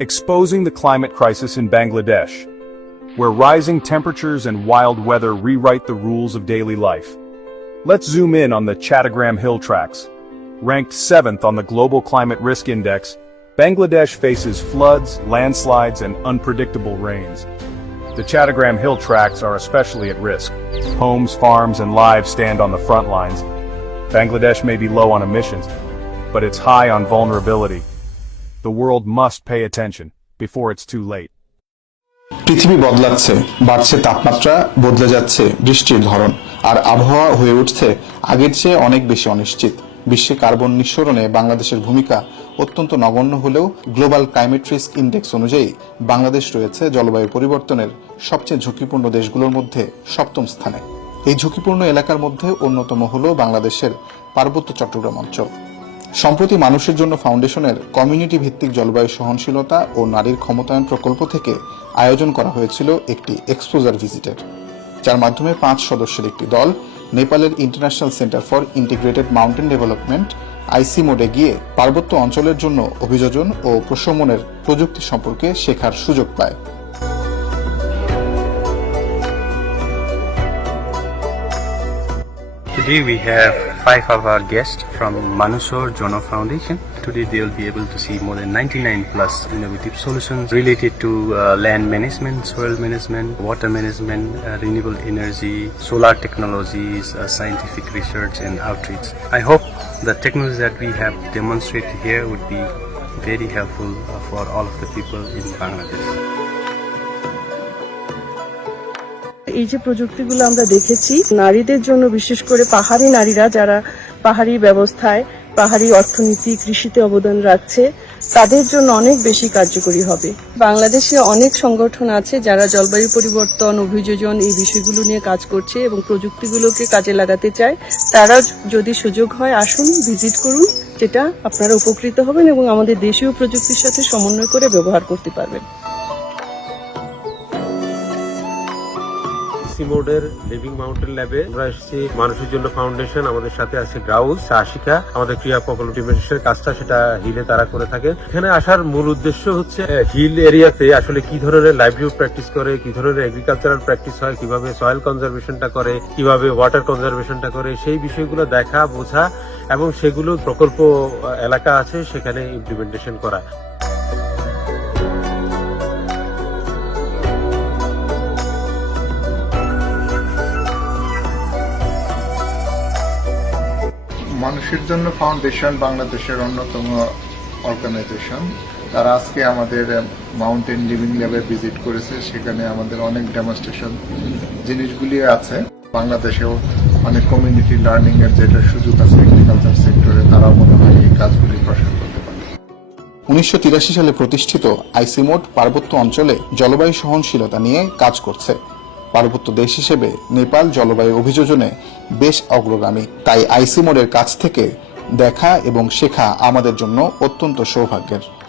exposing the climate crisis in Bangladesh, where rising temperatures and wild weather rewrite the rules of daily life. Let's zoom in on the Chattagram Hill Tracks. Ranked 7th on the Global Climate Risk Index, Bangladesh faces floods, landslides, and unpredictable rains. The Chattagram Hill Tracts are especially at risk. Homes, farms, and lives stand on the front lines. Bangladesh may be low on emissions, but it's high on vulnerability. The world must pay attention before it's too late. পৃথিবী বদলাচ্ছে, বাড়ছে তাপমাত্রা, বদলে যাচ্ছে বৃষ্টির ধরন, আর আবহাওয়া হয়ে উঠছে আগের চেয়ে অনেক বেশি অনিশ্চিত। বিশ্বে কার্বন নিঃসরণে বাংলাদেশের ভূমিকা অত্যন্ত নগণ্য হলেও গ্লোবাল ক্লাইমেট রিস্ক ইন্ডেক্স অনুযায়ী বাংলাদেশ রয়েছে জলবায়ু পরিবর্তনের সবচেয়ে ঝুঁকিপূর্ণ দেশগুলোর মধ্যে সপ্তম স্থানে। এই ঝুঁকিপূর্ণ এলাকার মধ্যে অন্যতম হল বাংলাদেশের পার্বত্য চট্টগ্রাম অঞ্চল। সম্প্রতি মানুষের জন্য ফাউন্ডেশনের কমিউনিটি ভিত্তিক জলবায়ু সহনশীলতা ও নারীর ক্ষমতায়ন প্রকল্প থেকে আয়োজন করা হয়েছিল একটি এক্সপোজার ভিজিটের, যার মাধ্যমে পাঁচ সদস্যের একটি দল, নেপালের international centre for integrated mountain development আইসি মোডে গিয়ে পার্বত্য অঞ্চলের জন্য অভিযোজন ও প্রশমনের প্রযুক্তি সম্পর্কে শেখার সুযোগ পায়। Today we have five of our guests from Manusor Jono Foundation. Today they will be able to see more than 99 plus innovative solutions related to uh, land management, soil management, water management, uh, renewable energy, solar technologies, uh, scientific research and outreach. I hope the technology that we have demonstrated here would be very helpful for all of the people in Bangladesh. এই যে প্রযুক্তিগুলো আমরা দেখেছি, নারীদের জন্য বিশেষ করে পাহাড়ি নারীরা যারা পাহাড়ি ব্যবস্থায়, পাহাড়ি অর্থনীতি, কৃষিতে অবদান রাখছে, তাদের জন্য অনেক বেশি কার্যকরী হবে। বাংলাদেশে অনেক সংগঠন আছে যারা জলবায়ু পরিবর্তন, অভিযোজন এই বিষয়গুলো নিয়ে কাজ করছে এবং প্রযুক্তিগুলোকে কাজে লাগাতে চায়। তারা যদি সুযোগ হয়, আসুন, ভিজিট করুন, যেটা আপনারা উপকৃত হবেন এবং আমাদের দেশীয় প্রযুক্তির সাথে সমন্বয় করে ব্যবহার করতে পারবেন। সিমোডের লিভিং মাউন্টেন ল্যাবে আমরা এসেছি মানুষের জন্য ফাউন্ডেশন আমাদের সাথে আছে গ্রাউস আশিকা আমাদের ক্রিয়া পপুলেটিভেশনের কাজটা সেটা হিলে তারা করে থাকে। এখানে আসার মূল উদ্দেশ্য হচ্ছে হিল এরিয়াতে আসলে কি ধরনের লাইভলিহুড প্র্যাকটিস করে, কি ধরনের এগ্রিকালচারাল প্র্যাকটিস হয়, কীভাবে সয়েল কনজারভেশনটা করে, কীভাবে ওয়াটার কনজারভেশনটা করে, সেই বিষয়গুলো দেখা, বোঝা এবং সেগুলো প্রকল্প এলাকা আছে সেখানে ইমপ্লিমেন্টেশন করা। মানুষের জন্য ফাউন্ডেশন বাংলাদেশের অন্যতম অর্গানাইজেশন তারা আজকে আমাদের মাউন্টেন লিভিং ল্যাবে ভিজিট করেছে। সেখানে আমাদের অনেক ডেমনস্ট্রেশন জিনিসগুলি আছে। বাংলাদেশেও অনেক কমিউনিটি লার্নিং এর যেটা সুযোগ আছে এগ্রিকালচার সেক্টরে তারা মনে হয় এই কাজগুলি প্রসার করতে পারে। উনিশশো তিরাশি সালে প্রতিষ্ঠিত আইসিমোড পার্বত্য অঞ্চলে জলবায়ু সহনশীলতা নিয়ে কাজ করছে পার্বত্য দেশ হিসেবে নেপাল জলবায়ু অভিযোজনে বেশ অগ্রগামী। তাই আইসিমোডের কাছ থেকে দেখা এবং শেখা আমাদের জন্য অত্যন্ত সৌভাগ্যের।